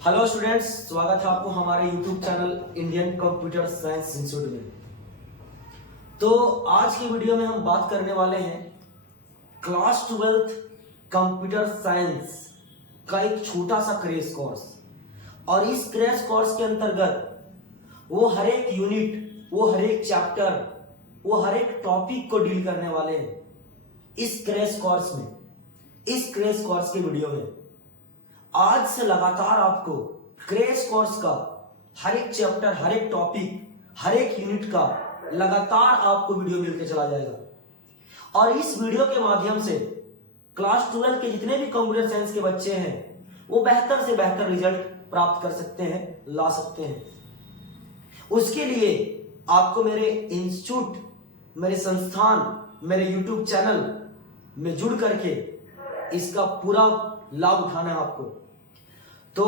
Hello students, स्वागत है आपको हमारे YouTube channel Indian computer science institute में। तो आज की वीडियो में हम बात करने वाले हैं क्लास 12th कंप्यूटर साइंस का एक छोटा सा क्रैश कोर्स। और इस क्रैश कोर्स के अंतर्गत वो हर एक यूनिट, वो हर एक चैप्टर, वो हर एक टॉपिक को डील करने वाले हैं इस क्रैश कोर्स में। इस क्रैश कोर्स की वीडियो में आज से लगातार आपको क्रैश कोर्स का हर एक चैप्टर, हर एक टॉपिक, हर एक यूनिट का लगातार आपको वीडियो मिलकर चला जाएगा। और इस वीडियो के माध्यम से क्लास 12 के जितने भी कंप्यूटर साइंस के बच्चे हैं वो बेहतर से बेहतर रिजल्ट प्राप्त कर सकते हैं, ला सकते हैं। उसके लिए आपको मेरे इंस्टीट्यूट, मेरे संस्थान, मेरे यूट्यूब चैनल में जुड़ करके इसका पूरा लाभ उठाना है आपको। तो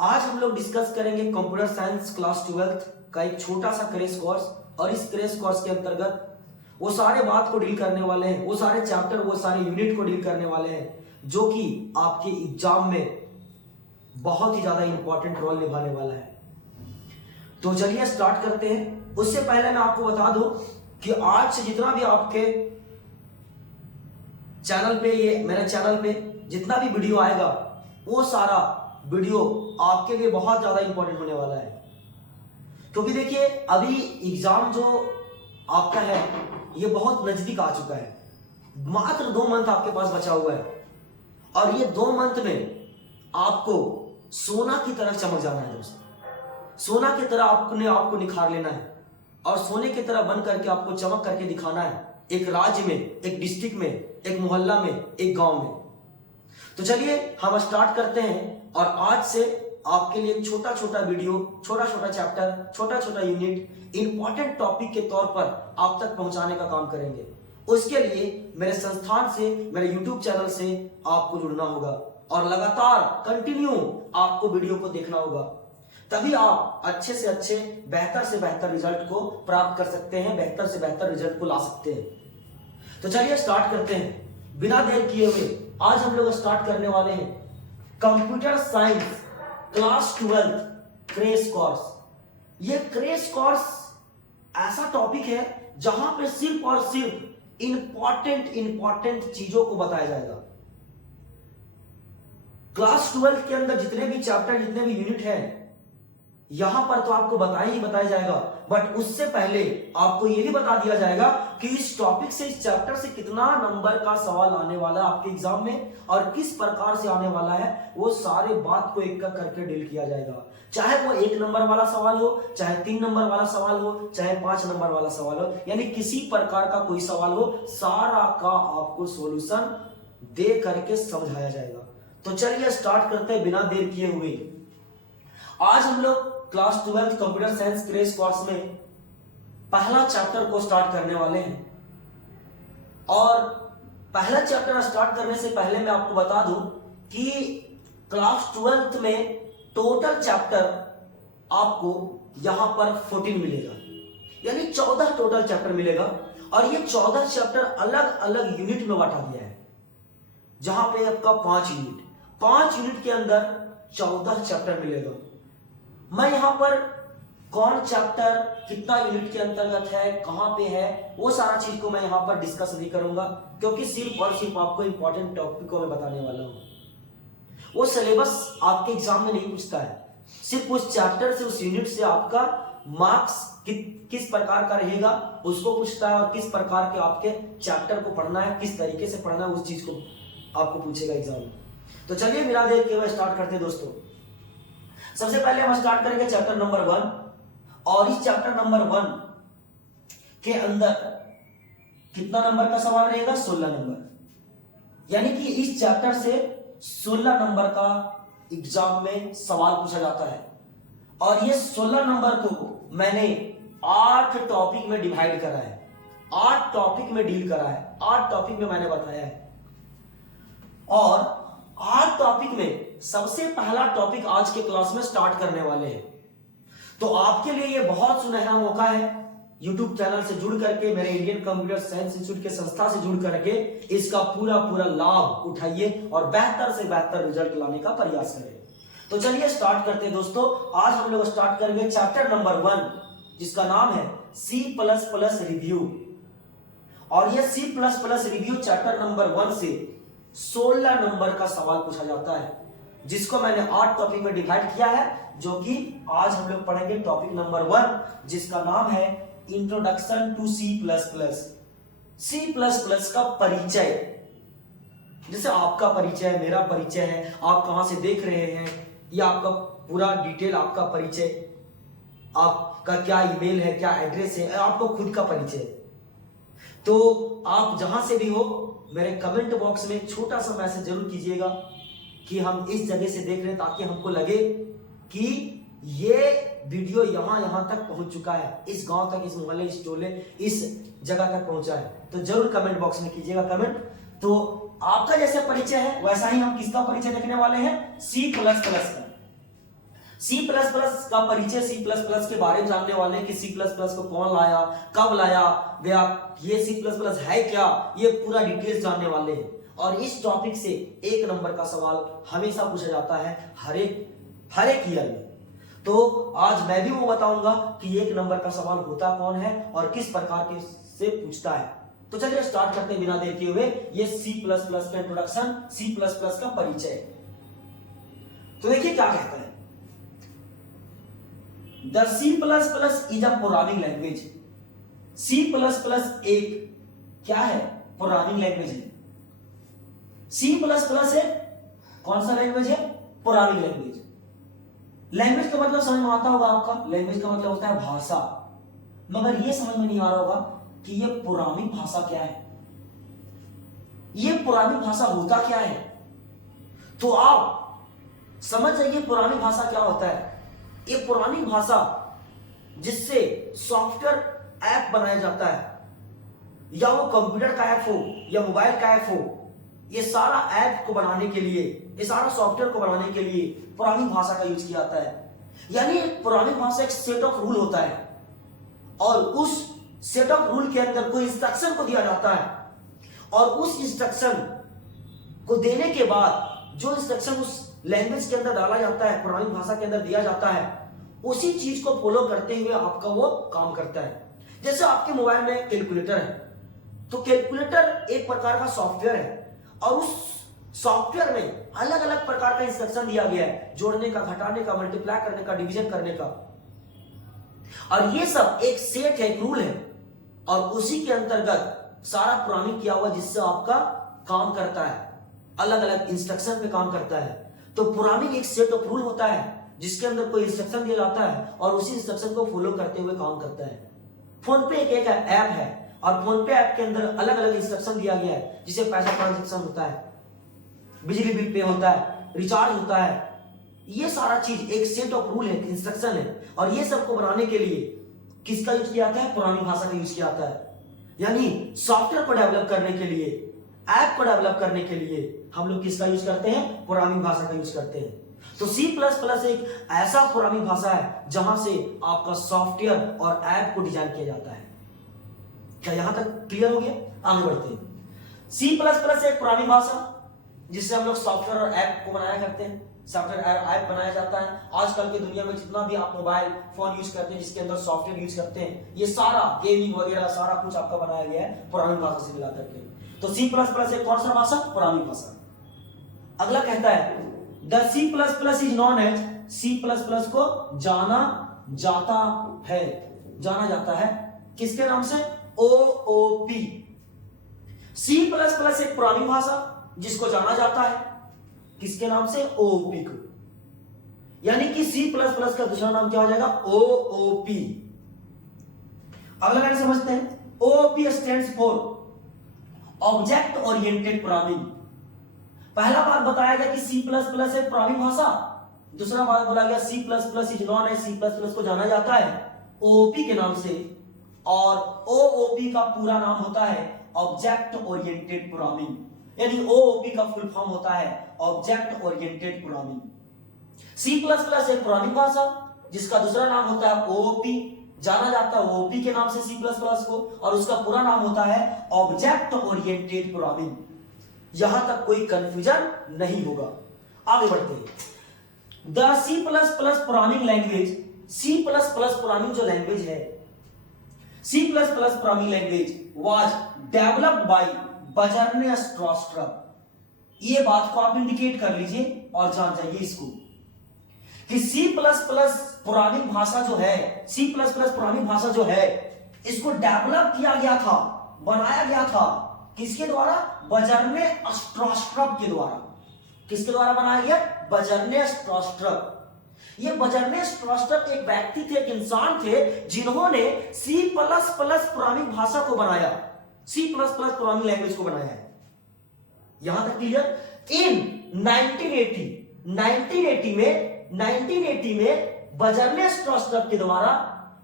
आज हम लोग डिस्कस करेंगे कंप्यूटर साइंस क्लास 12th का एक छोटा सा क्रैश कोर्स। और इस क्रैश कोर्स के अंतर्गत वो सारे बात को डील करने वाले हैं, वो सारे चैप्टर, वो सारे यूनिट को डील करने वाले हैं जो कि आपके एग्जाम में बहुत ही ज्यादा इंपॉर्टेंट रोल निभाने वाला है। तो चलिए स्टार्ट करते हैं। उससे पहले मैं आपको बता दूं कि आज से जितना भी आपके चैनल पे, ये मेरे चैनल पे जितना भी वीडियो आएगा वो सारा वीडियो आपके लिए बहुत ज्यादा इंपॉर्टेंट होने वाला है। क्योंकि देखिए अभी एग्जाम जो आपका है ये बहुत नजदीक आ चुका है। मात्र 2 मंथ आपके पास बचा हुआ है और ये 2 मंथ में आपको सोना की तरह चमक जाना है दोस्त। सोना की तरह आपको निखार लेना है और सोने की तरह बन करके आपको चमक करके दिखाना है, एक राज्य में, एक डिस्ट्रिक्ट में, एक मोहल्ला में, एक गांव में। तो चलिए हम स्टार्ट करते हैं और आज से आपके लिए छोटा छोटा वीडियो, छोटा छोटा चैप्टर, छोटा छोटा यूनिट इंपॉर्टेंट टॉपिक के तौर पर आप तक पहुंचाने का काम करेंगे। उसके लिए मेरे संस्थान से, मेरे यूट्यूब चैनल से आपको जुड़ना होगा और लगातार कंटिन्यू आपको वीडियो को देखना होगा। तभी आप अच्छे से अच्छे, बेहतर से बेहतर रिजल्ट को प्राप्त कर सकते हैं, बेहतर से बेहतर रिजल्ट को ला सकते हैं। तो चलिए स्टार्ट करते हैं बिना देर किए हुए। आज हम लोग स्टार्ट करने वाले हैं computer science class 12th crash course. ये क्रैश कोर्स ऐसा टॉपिक है जहां पे सिर्फ और सिर्फ इंपॉर्टेंट चीजों को बताया जाएगा। क्लास 12 के अंदर जितने भी चैप्टर, जितने भी यूनिट हैं, यहां पर तो आपको बताया जाएगा, बट उससे पहले आपको यह भी बता दिया जाएगा कि इस टॉपिक से, इस चैप्टर से कितना नंबर का सवाल आने वाला है आपके एग्जाम में और किस प्रकार से आने वाला है। वो सारे बात को एक करके डील किया जाएगा। चाहे वो 1 नंबर वाला सवाल हो, चाहे 3 नंबर वाला सवाल हो, चाहे 5 नंबर वाला सवाल हो, यानी किसी प्रकार का कोई सवाल हो, सारा का आपको सॉल्यूशन दे करके समझाया जाएगा। तो चलिए स्टार्ट करते हैं बिना देर किए हुए। आज हम लोग class 12th computer science crash course में पहला चैप्टर को स्टार्ट करने वाले हैं। और पहला चैप्टर स्टार्ट करने से पहले मैं आपको बता दूं कि क्लास 12th में टोटल चैप्टर आपको यहां पर 14 मिलेगा, यानी 14 टोटल चैप्टर मिलेगा। और ये 14 चैप्टर अलग अलग यूनिट में बांटा गया है, जहां पे आपका 5 यूनिट के अंदर 14 चैप्टर मिलेगा। मैं यहां पर कौन चैप्टर कितना यूनिट के अंतर्गत है, कहां पे है, वो सारा चीज को मैं यहां पर डिस्कस नहीं करूंगा, क्योंकि सिर्फ और सिर्फ आपको इंपॉर्टेंट टॉपिक को मैं बताने वाला हूं। वो सिलेबस आपके एग्जाम में नहीं पूछता है, सिर्फ उस चैप्टर से, उस यूनिट से आपका मार्क्स किस प्रकार का रहेगा उसको पूछता है, और किस प्रकार के आपके चैप्टर को पढ़ना है, किस तरीके से पढ़ना है, उस चीज को आपको पूछेगा एग्जाम में। तो चलिए बिना देर किए हुए स्टार्ट करते हैं दोस्तों। सबसे पहले हम स्टार्ट करेंगे चैप्टर नंबर 1। और इस चैप्टर नंबर 1 के अंदर कितना नंबर का सवाल रहेगा? 16 नंबर। यानी कि इस चैप्टर से 16 नंबर का एग्जाम में सवाल पूछा जाता है। और ये 16 नंबर को मैंने 8 टॉपिक में डिवाइड करा है, 8 टॉपिक में डील करा है, 8 टॉपिक में मैंने बताया है। और 8 टॉपिक में सबसे पहला टॉपिक आज के क्लास में स्टार्ट करने वाले हैं। तो आपके लिए ये बहुत सुनहरा मौका है यूट्यूब चैनल से जुड़ करके, मेरे इंडियन कंप्यूटर साइंस इंस्टीट्यूट के संस्था से जुड़ करके इसका पूरा लाभ उठाइए और बेहतर से बेहतर रिजल्ट लाने का प्रयास करें। तो चलिए स्टार्ट करते हैं दोस्तों। आज हम लोग स्टार्ट करेंगे चैप्टर नंबर 1 जिसका नाम है C++ रिव्यू। और ये C++ रिव्यू चैप्टर नंबर 1 से 16 नंबर का सवाल पूछा जाता है, जिसको मैंने 8 टॉपिक में डिवाइड किया है, जो कि आज हम लोग पढ़ेंगे टॉपिक नंबर 1 जिसका नाम है इंट्रोडक्शन टू C++ का परिचय। जैसे आपका परिचय है, मेरा परिचय है, आप कहां से देख रहे हैं, या आपका पूरा डिटेल, आपका परिचय, आपका क्या ईमेल है, क्या एड्रेस है, आपको खुद का परिचय। तो आप जहां से भी हो मेरे कमेंट बॉक्स में छोटा सा मैसेज जरूर कीजिएगा कि हम इस जगह से देख रहे हैं, ताकि हमको लगे कि ये वीडियो यहां तक पहुंच चुका है, इस गांव तक, इस मोहल्ले, इस टोले, इस जगह तक पहुंचा है। तो जरूर कमेंट बॉक्स में कीजिएगा कमेंट। तो आपका जैसे परिचय है वैसा ही हम किसका परिचय देखने वाले हैं, C++ का। C++ का परिचय, C++ के बारे में जानने वाले हैं कि C++ को कौन लाया, कब लाया गया, ये C++ है क्या, ये पूरा डिटेल्स जानने वाले हैं। और इस टॉपिक से 1 नंबर का सवाल हमेशा पूछा जाता है हर एक ईयर में। तो आज मैं भी वो बताऊंगा कि 1 नंबर का सवाल होता कौन है और किस प्रकार के से पूछता है। तो चलिए स्टार्ट करते हैं बिना देर किए हुए। ये C++ का इंट्रोडक्शन, C++ का परिचय। तो देखिए क्या कहता है, the C++ is a programming language. C++ एक क्या है, प्रोग्रामिंग लैंग्वेज है। C++ एक कौन सा लैंग्वेज है, प्रोग्रामिंग लैंग्वेज। लैंग्वेज का मतलब समझ में आता होगा आपका, लैंग्वेज का मतलब होता है भाषा। मगर ये समझ में नहीं आ रहा होगा कि ये प्रोग्रामिंग भाषा क्या है, ये प्रोग्रामिंग भाषा होता क्या है। तो आप समझ जाइए प्रोग्रामिंग भाषा क्या होता है। ये प्रोग्रामिंग भाषा जिससे सॉफ्टवेयर ऐप बनाया जाता है, या वो कंप्यूटर का ऐप हो या मोबाइल का ऐप हो, ये सारा ऐप को बनाने के लिए, ये सारा सॉफ्टवेयर को बनाने के लिए प्रोग्रामिंग भाषा का यूज किया जाता है। यानी प्रोग्रामिंग भाषा एक सेट ऑफ रूल होता है, और उस सेट ऑफ रूल के अंदर कोई इंस्ट्रक्शन को दिया जाता है, और उस इंस्ट्रक्शन को देने के बाद जो इंस्ट्रक्शन उस लैंग्वेज के अंदर डाला जाता है, प्रोग्रामिंग भाषा के अंदर दिया जाता है, उसी चीज को फॉलो करते हुए आपका वो काम करता है। जैसे आपके मोबाइल में कैलकुलेटर है, तो कैलकुलेटर एक प्रकार का सॉफ्टवेयर है, और उस सॉफ्टवेयर में अलग अलग प्रकार का इंस्ट्रक्शन दिया गया है, जोड़ने का, घटाने का, मल्टीप्लाई करने का, डिवीजन करने का, और ये सब एक सेट है, एक रूल है, और उसी के अंतर्गत सारा प्रोग्रामिंग किया हुआ जिससे आपका काम करता है, अलग अलग इंस्ट्रक्शन पे काम करता है। तो प्रोग्रामिंग एक सेट ऑफ रूल होता है जिसके अंदर कोई इंस्ट्रक्शन दिया जाता है, और उसी इंस्ट्रक्शन को फॉलो करते हुए काम करता है। फोन पे एक ऐप है, और फोन पे ऐप के अंदर अलग अलग इंस्ट्रक्शन दिया गया है, जिसे पैसा ट्रांजैक्शन होता है, बिजली बिल पे होता है, रिचार्ज होता है। ये सारा चीज एक सेट ऑफ रूल है, इंस्ट्रक्शन है, और ये सबको बनाने के लिए किसका यूज किया जाता है, प्रोग्रामिंग भाषा का यूज किया जाता है। यानी सॉफ्टवेयर को डेवलप करने के लिए, ऐप को डेवलप करने के लिए हम लोग किसका यूज करते हैं, प्रोग्रामिंग भाषा का यूज करते हैं। तो C++ एक ऐसा प्रोग्रामिंग भाषा है जहां से आपका सॉफ्टवेयर और ऐप को डिजाइन किया जाता है। क्या यहां तक क्लियर हो गया? आगे बढ़ते हैं। C++ एक प्रोग्रामिंग भाषा जिससे हम लोग सॉफ्टवेयर और ऐप को बनाया करते हैं, सॉफ्टवेयर ऐप बनाया जाता है। आजकल की दुनिया में जितना भी आप मोबाइल फोन यूज करते हैं, जिसके अंदर सॉफ्टवेयर यूज करते हैं, ये सारा गेमिंग वगैरह सारा कुछ आपका बनाया गया है प्रोग्रामिंग भाषा से मिला करके। तो C++ एक कौन सा भाषा, प्रोग्रामिंग भाषा। अगला कहता है the C++ is known as, C++ को जाना जाता है किसके नाम से, OOP। C++ एक प्रोग्रामिंग भाषा जिसको जाना जाता है किसके नाम से, OOP को। यानी कि C++ का दूसरा नाम क्या हो जाएगा, OOP। अगला लाइन समझते हैं। OOP stands for object oriented programming. पहला बात बताया गया कि C++ एक प्रोग्रामिंग भाषा, दूसरा बात बोला गया C++ is known as, C++ को जाना जाता है OOP के नाम से, और OOP का पूरा नाम होता है ऑब्जेक्ट ओरिएंटेड प्रोग्रामिंग। यानी OOP का फुल फॉर्म होता है ऑब्जेक्ट ओरिएंटेड प्रोग्रामिंग। C++ एक प्रोग्रामिंग भाषा जिसका दूसरा नाम होता है OOP, जाना जाता है OOP के नाम से C++ को, और उसका पूरा नाम होता है ऑब्जेक्ट ओरिएंटेड प्रोग्रामिंग। यहां तक कोई कंफ्यूजन नहीं होगा। आगे बढ़ते हैं। The C plus plus programming language, C plus plus programming जो लैंग्वेज है, C plus plus programming language was developed by Bjarne Stroustrup. ये बात को आप इंडिकेट कर लीजिए और जान जाइए इसको कि सी प्लस प्लस प्रोग्रामिंग भाषा जो है, सी प्लस प्लस प्रोग्रामिंग भाषा जो है, इसको डेवलप किया गया था, बनाया गया था किसके द्वारा? बर्जर स्ट्रासर के द्वारा। किसके द्वारा बनाया गया? Berger Stroustrup. ये बर्जर स्ट्रासर एक व्यक्ति थे, एक इंसान थे, जिन्होंने सी प्लस प्लस प्रोग्रामिंग भाषा को बनाया, C plus plus programming language को बनाया है। यहां तक क्लियर? इन 1980 में बर्जर स्ट्रासर के द्वारा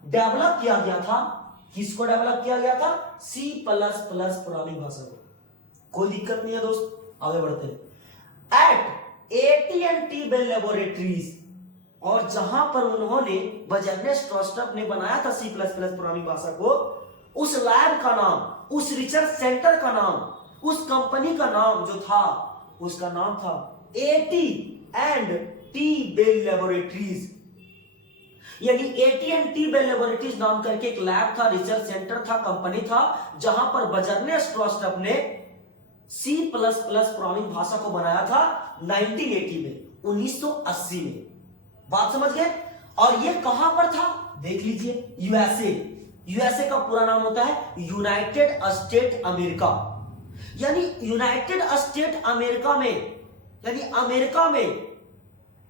डेवलप किया गया था। किसको डेवलप किया गया था? सी प्लस प्लस प्रोग्रामिंग भाषा को। कोई दिक्कत नहीं है दोस्त, आगे बढ़ते हैं। एट AT&T बेल लेबोरेटरीज, और जहां पर उन्होंने बर्जर स्ट्रासर ने बनाया था सी प्लस प्लस प्रोग्रामिंग भाषा को, उस लैब का नाम, उस रिसर्च सेंटर का नाम, उस कंपनी का नाम जो था, उसका नाम था AT&T बेल लेबोरेटरीज। यानी AT&T बेल लेबोरेटरीज नाम करके एक लैब था, रिसर्च सेंटर था, कंपनी था, जहां पर बर्जर स्ट्रासर ने सी प्लस प्लस प्रोग्रामिंग भाषा को बनाया था 1980 में, 1980 में। बात समझ गए? और ये कहां पर था? देख लीजिए, यूएसए का पूरा नाम होता है यूनाइटेड स्टेट अमेरिका। यानी यूनाइटेड स्टेट अमेरिका में, यानी अमेरिका में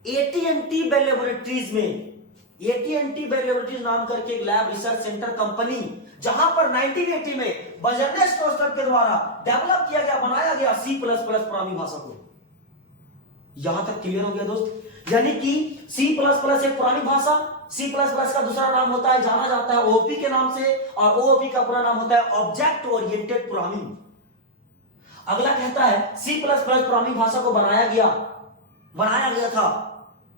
AT&T बेल लेबोरेटरीज में, AT&T बेल लेबोरेटरीज नाम करके एक लैब, रिसर्च सेंटर, कंपनी, जहां पर 1980 में बर्जर स्ट्रासर के द्वारा डेवलप किया गया, बनाया गया सी प्लस प्लस प्रोग्रामिंग भाषा को। यहां तक क्लियर हो गया दोस्त? यानी कि सी प्लस प्लस एक पुरानी भाषा, सी प्लस प्लस का दूसरा नाम होता है, जाना जाता है ओओपी के नाम से, और ओओपी का पूरा नाम होता है ऑब्जेक्ट ओरिएंटेड प्रोग्रामिंग। अगला कहता है सी प्लस प्लस प्रोग्रामिंग भाषा को बनाया गया था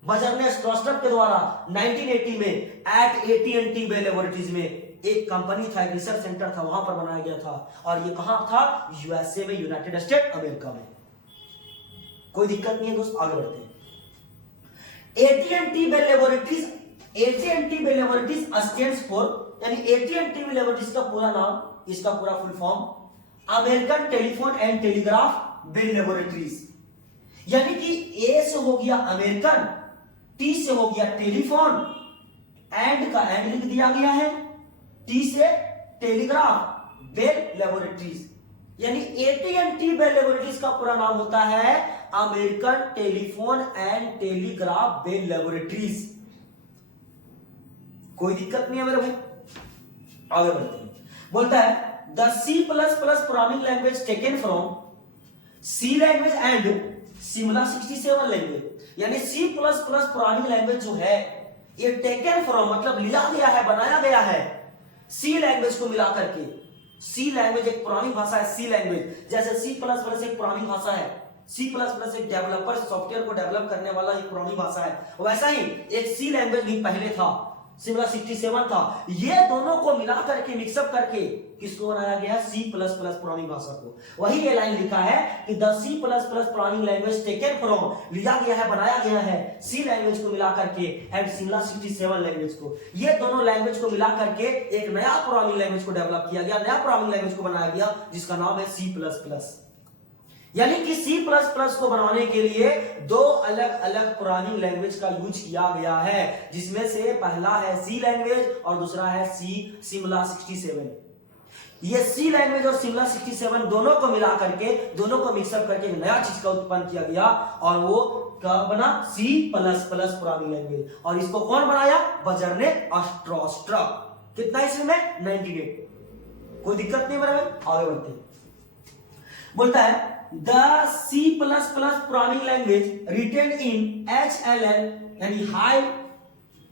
बर्जर स्ट्रासर के द्वारा 1980 में एट AT&T बेल लेबोरेटरीज में, एक कंपनी था, एक रिसर्च सेंटर था, वहां पर बनाया गया था। और ये कहां था? यूएसए में, यूनाइटेड स्टेट अमेरिका में। कोई दिक्कत नहीं है दोस्त, आगे बढ़ते हैं। AT&T Bell laboratories, AT&T Bell laboratories stands for, यानी AT&T बेल लेबोरेटरीज का पूरा नाम, इसका पूरा full form American telephone and telegraph Bell laboratories. यानी कि ए से हो गया अमेरिकन, टी से हो गया टेलीफोन, एंड का एंड लिख दिया गया है, टी से टेलीग्राफ बेल लेबोरेटरीज। यानी AT&T बेल लेबोरेटरीज का पूरा नाम होता है American telephone and telegraph Bell laboratories. कोई दिक्कत नहीं है मेरे भाई, आगे बढ़ते हैं। बोलता है the C plus plus programming language taken from C language and Simula 67 language. यानी C plus plus programming language जो है, ये टेकन फ्रॉम मतलब लिया गया है, बनाया गया है सी लैंग्वेज को मिला करके। सी लैंग्वेज एक पुरानी भाषा है, सी लैंग्वेज, जैसे सी प्लस प्लस एक पुरानी भाषा है, सी प्लस प्लस एक डेवलपर सॉफ्टवेयर को डेवलप करने वाला एक पुरानी भाषा है, वैसा ही एक सी लैंग्वेज भी पहले था, सिमला 67 था। ये दोनों को मिला करके, मिक्सअप करके किसको बनाया गया? सी प्लस प्लस प्रोग्रामिंग भाषा को। वही ये लाइन लिखा है कि the C plus plus programming language taken from, लिया गया है, बनाया गया है सी लैंग्वेज को मिला करके एंड सिमला 67 लैंग्वेज को। ये दोनों लैंग्वेज को मिला करके एक नया प्रोग्रामिंग लैंग्वेज को डेवलप किया गया, नया प्रोग्रामिंग लैंग्वेज को बनाया गया, जिसका नाम है सी प्लस प्लस। यानी कि सी प्लस प्लस को बनाने के लिए दो अलग अलग प्रोग्रामिंग लैंग्वेज का यूज किया गया है, जिसमें से पहला है सी लैंग्वेज और दूसरा है सिमला 67। ये सी लैंग्वेज और सिमला 67 दोनों को मिला करके, दोनों को मिक्सअप करके एक नया चीज का उत्पन्न किया गया, और वो क्या बना? C plus plus programming language. और इसको कौन बनाया? Bjarne Stroustrup. कितना इसमें? 98। कोई दिक्कत नहीं मेरे भाई, आगे बढ़ते। बोलता है the C plus plus programming language written in HLL यानी high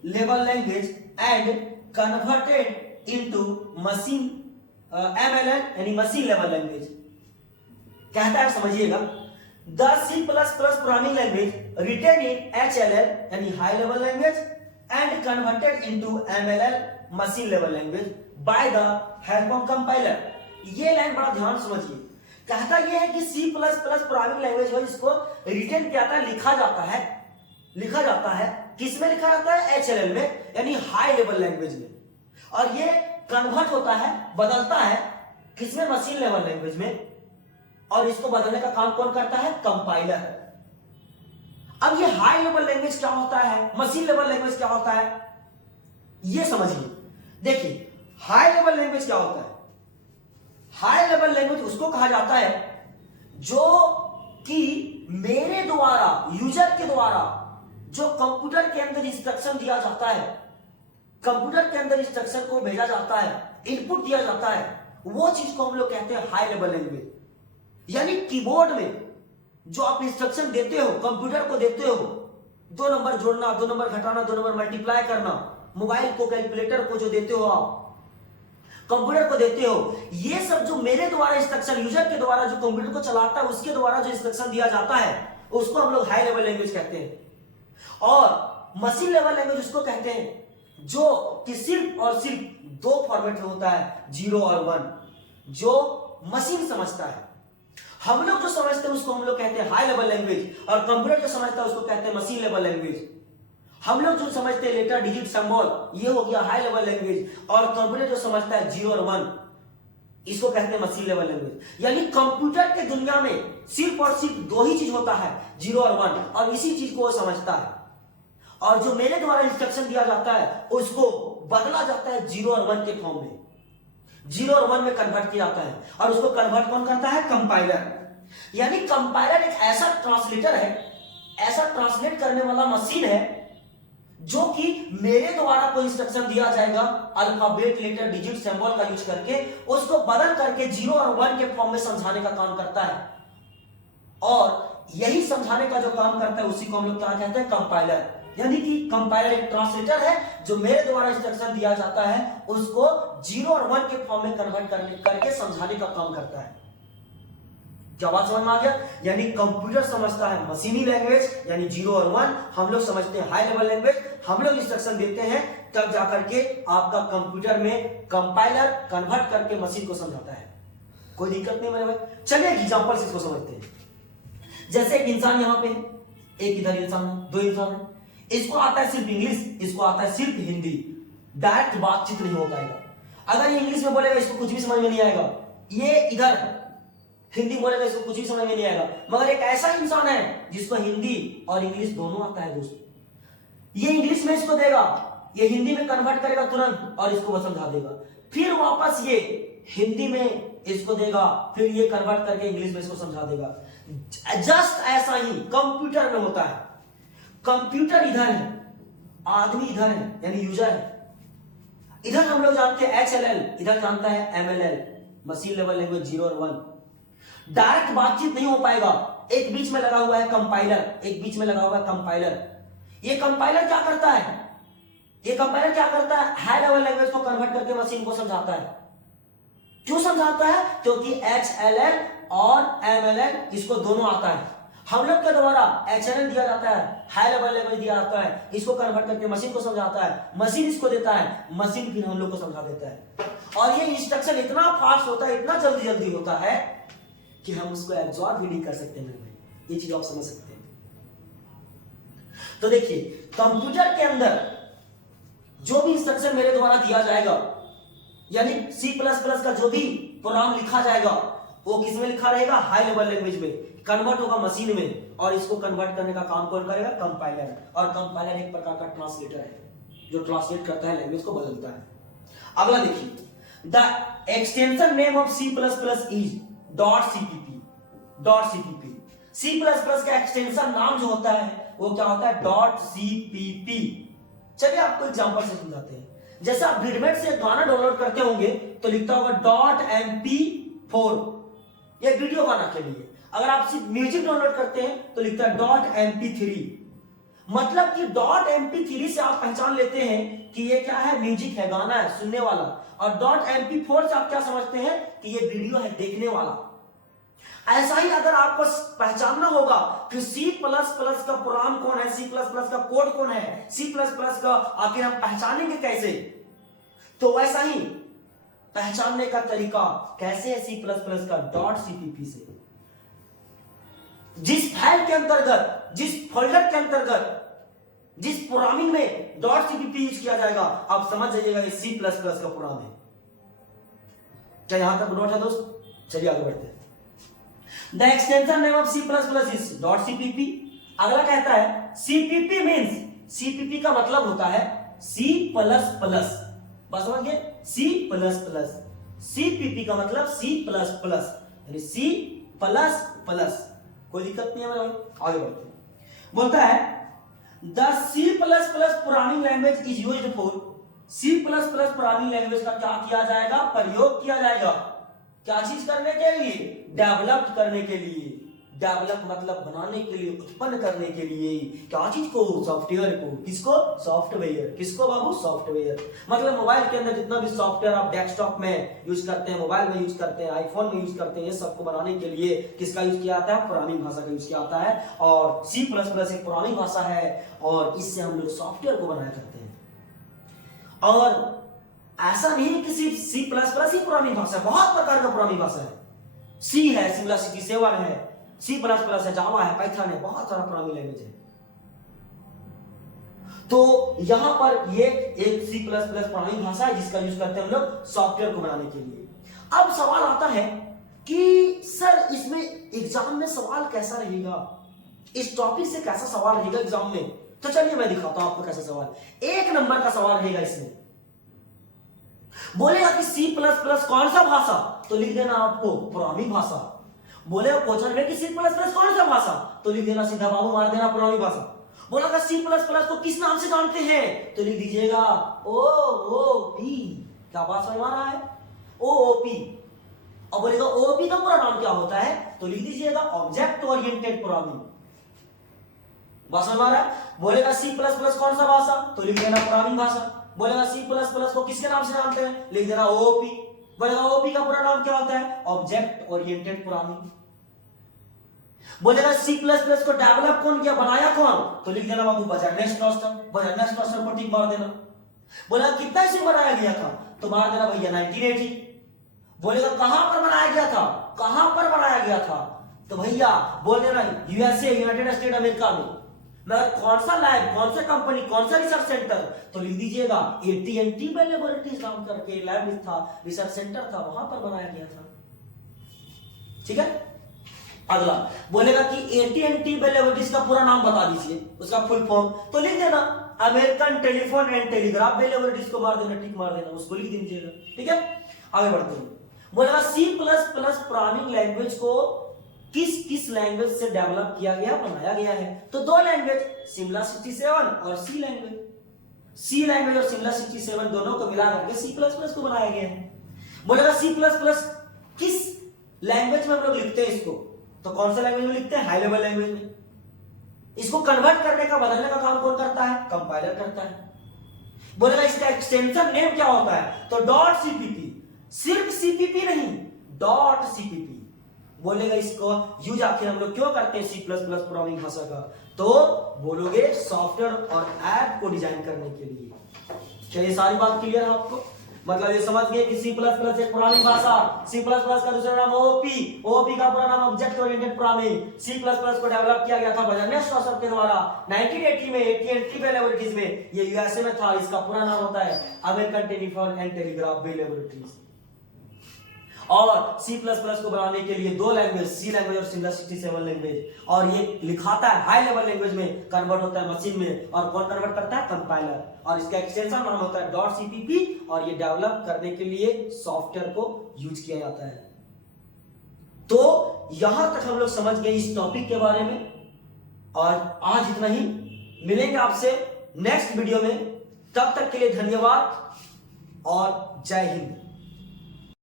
level language and converted into machine MLL यानी मशीन लेवल लैंग्वेज। कहता है, समझिएगा, the C plus plus programming language written in HLL यानी high level language and converted into MLL machine level language by the help of compiler. ये line बड़ा ध्यान समझिए। कहता यह है कि C plus plus programming language हो, इसको रिटेन क्या था? लिखा जाता है, लिखा जाता है, किस में लिखा जाता है? HLL में, यानी हाई लेवल लैंग्वेज में। और ये कन्वर्ट होता है, बदलता है किसमें? मशीन लेवल लैंग्वेज में। और इसको बदलने का काम कौन करता है? कंपाइलर। अब ये हाई लेवल लैंग्वेज क्या होता है, मशीन लेवल लैंग्वेज क्या होता है, ये समझिए। देखिए हाई लेवल लैंग्वेज क्या होता है? हाई लेवल लैंग्वेज उसको कहा जाता है जो कि मेरे द्वारा, यूजर के द्वारा जो कंप्यूटर के अंदर इंस्ट्रक्शन दिया जाता है, कंप्यूटर के अंदर इंस्ट्रक्शन को भेजा जाता है, इनपुट दिया जाता है, वो चीज को हम लोग कहते हैं हाई लेवल लैंग्वेज। यानी कीबोर्ड में जो आप इंस्ट्रक्शन देते हो, कंप्यूटर को देते हो, 2 नंबर जोड़ना, 2 नंबर घटाना, 2 नंबर मल्टीप्लाई करना, मोबाइल को, कैलकुलेटर को जो देते हो आप, कंप्यूटर को देते हो, ये सब जो मेरे द्वारा इंस्ट्रक्शन, यूजर के द्वारा जो कंप्यूटर को चलाता है उसके द्वारा जो इंस्ट्रक्शन दिया जाता है, उसको हम लोग हाई लेवल लैंग्वेज कहते हैं। और मशीन लेवल लैंग्वेज उसको कहते हैं जो कि सिर्फ और सिर्फ 2 फॉर्मेट में होता है, 0 और 1, जो मशीन समझता है। हम लोग जो समझते हैं उसको हम लोग कहते हैं हाई लेवल लैंग्वेज, और कंप्यूटर जो समझता है उसको कहते हैं मशीन लेवल लैंग्वेज। हम लोग जो समझते हैं लेटर, डिजिट, सिंबल, ये हो गया हाई लेवल लैंग्वेज, और कंप्यूटर जो समझता है 0 और 1, इसको कहते हैं मशीन लेवल लैंग्वेज। यानी कंप्यूटर के दुनिया में सिर्फ और सिर्फ 2 ही चीज होता है, 0 और 1, और इसी चीज को वो समझता है। और जो मेरे द्वारा इंस्ट्रक्शन दिया जाता है उसको बदला जाता है 0 और 1 के फॉर्म में, 0 और 1 में कन्वर्ट किया जाता है, और उसको कन्वर्ट कौन करता है? कंपाइलर। यानी कंपाइलर एक ऐसा ट्रांसलेटर है, ऐसा ट्रांसलेट करने वाला मशीन है जो कि मेरे द्वारा कोई इंस्ट्रक्शन दिया जाएगा, अल्फाबेट, लेटर, डिजिट, सिंबल का यूज करके उसको बदल करके 0 और 1 के फॉर्म में समझाने का काम करता है। और यही समझाने का जो काम करता है उसी को हम लोग क्या कहते हैं? कंपाइलर। यानी कि कंपाइलर एक ट्रांसलेटर है जो मेरे द्वारा इंस्ट्रक्शन दिया जाता है उसको 0 और 1 के फॉर्म में कन्वर्ट करके समझाने का काम करता है। क्या बात समझ में आ गया? यानी कंप्यूटर समझता है मशीनी लैंग्वेज यानी 0 और 1, हम लोग समझते हैं हाई लेवल लैंग्वेज, हम लोग इंस्ट्रक्शन देते हैं, तब जाकर के आपका कंप्यूटर में कंपाइलर कन्वर्ट करके मशीन को समझाता है। कोई दिक्कत नहीं मेरे भाई। चलिए एग्जांपल से इसको समझते हैं। जैसे एक इंसान यहाँ पे है, एक इधर इंसान है, 2 इंसान है, इसको आता है सिर्फ इंग्लिश, इसको आता है सिर्फ हिंदी, डायरेक्ट बातचीत नहीं हो पाएगा। अगर ये इंग्लिश में बोलेगा इसको कुछ भी समझ में नहीं आएगा, ये इधर हिंदी बोलेगा इसको कुछ भी समझ में नहीं आएगा। मगर एक ऐसा इंसान है जिसको हिंदी और इंग्लिश दोनों आता है दोस्तों, ये इंग्लिश में इसको देगा, ये हिंदी में कन्वर्ट करेगा तुरंत और इसको वो समझा देगा, फिर वापस ये हिंदी में इसको देगा, फिर ये कन्वर्ट करके इंग्लिश में इसको समझा देगा। जस्ट ऐसा ही कंप्यूटर में होता है। कंप्यूटर इधर है, आदमी इधर है यानी यूजर है। इधर हम लोग जानते हैं HLL, इधर जानता है MLL, मशीन लेवल लैंग्वेज 0 और 1। डायरेक्ट बातचीत नहीं हो पाएगा, एक बीच में लगा हुआ है कंपाइलर, एक बीच में लगा हुआ है कंपाइलर। ये कंपाइलर क्या करता है? ये कंपाइलर क्या करता है? हाई लेवल लैंग्वेज को कन्वर्ट करके मशीन को समझाता है। क्यों समझाता है? क्योंकि HLL और MLL इसको दोनों आता है। हम लोग के द्वारा HLL दिया जाता है, हाई लेवल लैंग्वेज दिया जाता है, इसको कन्वर्ट करके मशीन को समझाता है, मशीन इसको देता है, मशीन फिर हम लोग को समझा देता है। और ये इंस्ट्रक्शन इतना फास्ट होता है, इतना जल्दी जल्दी होता है कि हम उसको एब्जॉर्ब भी नहीं कर सकते मेरे भाई। ये चीज आप समझ सकते हैं। तो देखिए कंप्यूटर के अंदर जो भी इंस्ट्रक्शन मेरे द्वारा दिया जाएगा, यानी C++ का जो भी प्रोग्राम लिखा जाएगा वो किस में लिखा रहेगा? हाई लेवल लैंग्वेज में, कन्वर्ट होगा मशीन में, और इसको कन्वर्ट करने का काम कौन करेगा? कंपाइलर। और कंपाइलर एक प्रकार का ट्रांसलेटर है जो ट्रांसलेट करता है, लैंग्वेज को बदलता है। अगला देखिए, the extension name of C++ is .cpp। C++ का एक्सटेंशन नाम जो होता है वो क्या होता है? .cpp। चलिए आपको एग्जांपल से समझाते हैं। जैसे आप ग्रिडमेट से गाना डाउनलोड करते होंगे तो लिखता होगा .mp4, ये वीडियो गाना के लिए। अगर आप सिर्फ म्यूजिक डाउनलोड करते हैं तो लिखता है .mp3। मतलब कि .mp3 से आप पहचान लेते हैं कि ये क्या है? म्यूजिक है, गाना है, सुनने वाला। और .mp4 से आप क्या समझते हैं कि ये वीडियो है, देखने वाला। ऐसा ही अगर आपको पहचानना होगा कि C++ का प्रोग्राम कौन है, C++ का कोड कौन है, C++ का आखिर हम पहचानेंगे कैसे, तो वैसा ही पहचानने का तरीका कैसे है C++ का .cpp से। जिस फाइल के अंतर्गत, जिस फोल्डर के अंतर्गत जिस प्रोग्रामिंग में डॉट सीपीपी यूज किया जाएगा, आप समझ जाइएगा ये सी प्लस प्लस का प्रोग्राम है। क्या यहां तक नोट है दोस्त? चलिए आगे बढ़ते हैं। The extension name of C plus plus is dot CPP. अगला कहता है सीपीपी मीन्स, सीपीपी का मतलब होता है सी प्लस प्लस। बस समझ गए, सी प्लस प्लस। सीपीपी का मतलब सी प्लस प्लस, यानी सी प्लस प्लस। कोई दिक्कत नहीं है मेरे भाई, आगे बढ़ते हैं। बोलता है the C plus plus programming language is used for, C plus plus programming language का क्या किया जाएगा? प्रयोग किया जाएगा। क्या चीज करने के लिए? डेवलप करने के लिए। डेवलप मतलब बनाने के लिए, उत्पन्न करने के लिए। क्या चीज को? सॉफ्टवेयर को। किसको? सॉफ्टवेयर। किसको बाबू? सॉफ्टवेयर। मतलब मोबाइल के अंदर जितना भी सॉफ्टवेयर आप डेस्कटॉप में यूज करते हैं, मोबाइल में यूज करते हैं, आईफोन में यूज करते हैं, ये सबको बनाने के लिए किसका यूज किया जाता है? प्रोग्रामिंग भाषा का यूज किया जाता है। और सी प्लस प्लस एक प्रोग्रामिंग भाषा है और इससे हम लोग सॉफ्टवेयर को बनाया करते हैं। और ऐसा नहीं कि सिर्फ सी प्लस प्लस ही प्रोग्रामिंग भाषा है, बहुत प्रकार का प्रोग्रामिंग भाषा है। सी है, सिम्प्लिसिटी 7 है, सी प्लस प्लस है, जावा है, पाइथन है, बहुत सारा प्रोग्रामिंग लैंग्वेज है। तो यहां पर ये एक सी प्लस प्लस प्रोग्रामिंग भाषा है जिसका यूज करते हैं हम लोग सॉफ्टवेयर को बनाने के लिए। अब सवाल आता है कि सर इसमें एग्जाम में सवाल कैसा रहेगा, इस टॉपिक से कैसा सवाल रहेगा एग्जाम में? तो चलिए मैं दिखाता हूं आपको कैसा सवाल। 1 नंबर का सवाल रहेगा इसमें। बोलेगा कि सी प्लस प्लस कौन सा भाषा? तो लिख देना आपको प्रोग्रामिंग भाषा। बोलेगा क्वेश्चन में कि सी प्लस प्लस कौन सा भाषा? तो लिख देना सीधा बाबू, मार देना प्रोग्रामिंग भाषा। बोलेगा सी प्लस प्लस को किस नाम से जानते हैं? तो लिख दीजिएगा ओओपी। क्या बात समझ आ रहा है? ओओपी। और बोलेगा ओओपी का पूरा नाम क्या होता है? तो लिख दीजिएगा ऑब्जेक्ट ओरिएंटेड प्रोग्रामिंग। बात समझ आ रहा है? बोलेगा सी प्लस प्लस कौन सा भाषा? तो लिख देना प्रोग्रामिंग भाषा। बोलेगा सी प्लस प्लस को किसके नाम से जानते हैं? लिख देना ओओपी। बोलेगा ओओपी का पूरा नाम क्या होता है? Object oriented programming. बोलेगा सी प्लस प्लस को डेवलप कौन किया, बनाया कौन? तो लिख देना बाबू बर्नर्ड क्लस्टर। बर्नर्ड क्लस्टर को टिक मार देना। बोलेगा कितना इसे बनाया गया था? तो मार देना भैया 1980। बोलेगा कहां पर बनाया गया था? कहां पर बनाया गया था? तो भैया बोल देना यूएसए, यूनाइटेड स्टेट अमेरिका में। मगर कौन सा लैब, कौन सा कंपनी, कौन सा रिसर्च सेंटर? तो लिख दीजिएगा AT&T लैबोरेटरीज नाम करके लैब था, रिसर्च सेंटर था, वहां पर बनाया गया था। ठीक है। अगला बोलेगा कि AT&T लैबोरेटरीज का पूरा नाम बता दीजिए, उसका फुल फॉर्म। तो लिख देना American telephone and telegraph laboratories को मार देना, टिक मार देना, उसको लिख दीजिएगा। ठीक है, आगे बढ़ते हैं। बोलेगा C plus plus programming language को किस किस लैंग्वेज से डेवलप किया गया, बनाया गया है? तो 2 लैंग्वेज, सिम्प्लिसिटी 7 और सी लैंग्वेज। सी लैंग्वेज और सिम्प्लिसिटी 7 दोनों को मिला करके सी प्लस प्लस को बनाया गया है। बोलेगा सी प्लस प्लस किस लैंग्वेज में हम लोग लिखते हैं इसको? तो कौन सा लैंग्वेज में लिखते हैं? हाई लेवल लैंग्वेज में। इसको कन्वर्ट करने का, बदलने का काम कौन करता है? कंपाइलर करता है। बोलेगा इसका एक्सटेंशन नेम क्या होता है? तो डॉट सीपीपी। सिर्फ सीपीपी नहीं, डॉट सीपीपी। बोलेगा इसको यूज आखिर हम लोग क्यों करते हैं सी प्लस प्लस प्रोग्रामिंग भाषा का? तो बोलोगे सॉफ्टवेयर और ऐप को डिजाइन करने के लिए। चलिए सारी बात क्लियर है आपको? मतलब ये समझ गए कि सी प्लस प्लस एक प्रोग्रामिंग भाषा, सी प्लस प्लस का दूसरा नाम ओओपी, ओओपी का पूरा नाम object oriented programming. C plus plus को डेवलप किया गया था बर्नर्ड क्लस्टर के द्वारा 1980 में AT&T लैबोरेटरीज में। ये यूएसए में था, इसका पूरा नाम होता है American telephone and telegraph laboratories. और सी प्लस प्लस को बनाने के लिए 2 लैंग्वेज, सी लैंग्वेज और सिम्प्लिसिटी 7 लैंग्वेज। और ये लिखाता है हाई लेवल लैंग्वेज में, कन्वर्ट होता है मशीन में। और कौन कन्वर्ट करता है? कंपाइलर। और इसका एक्सटेंशन नाम होता है डॉट सीपीपी। और ये डेवलप करने के लिए सॉफ्टवेयर को यूज किया जाता है। तो यहां तक हम लोग समझ गए इस टॉपिक के बारे में। और आज इतना ही, मिलेंगे आपसे नेक्स्ट वीडियो में। तब तक के लिए धन्यवाद और जय हिंद।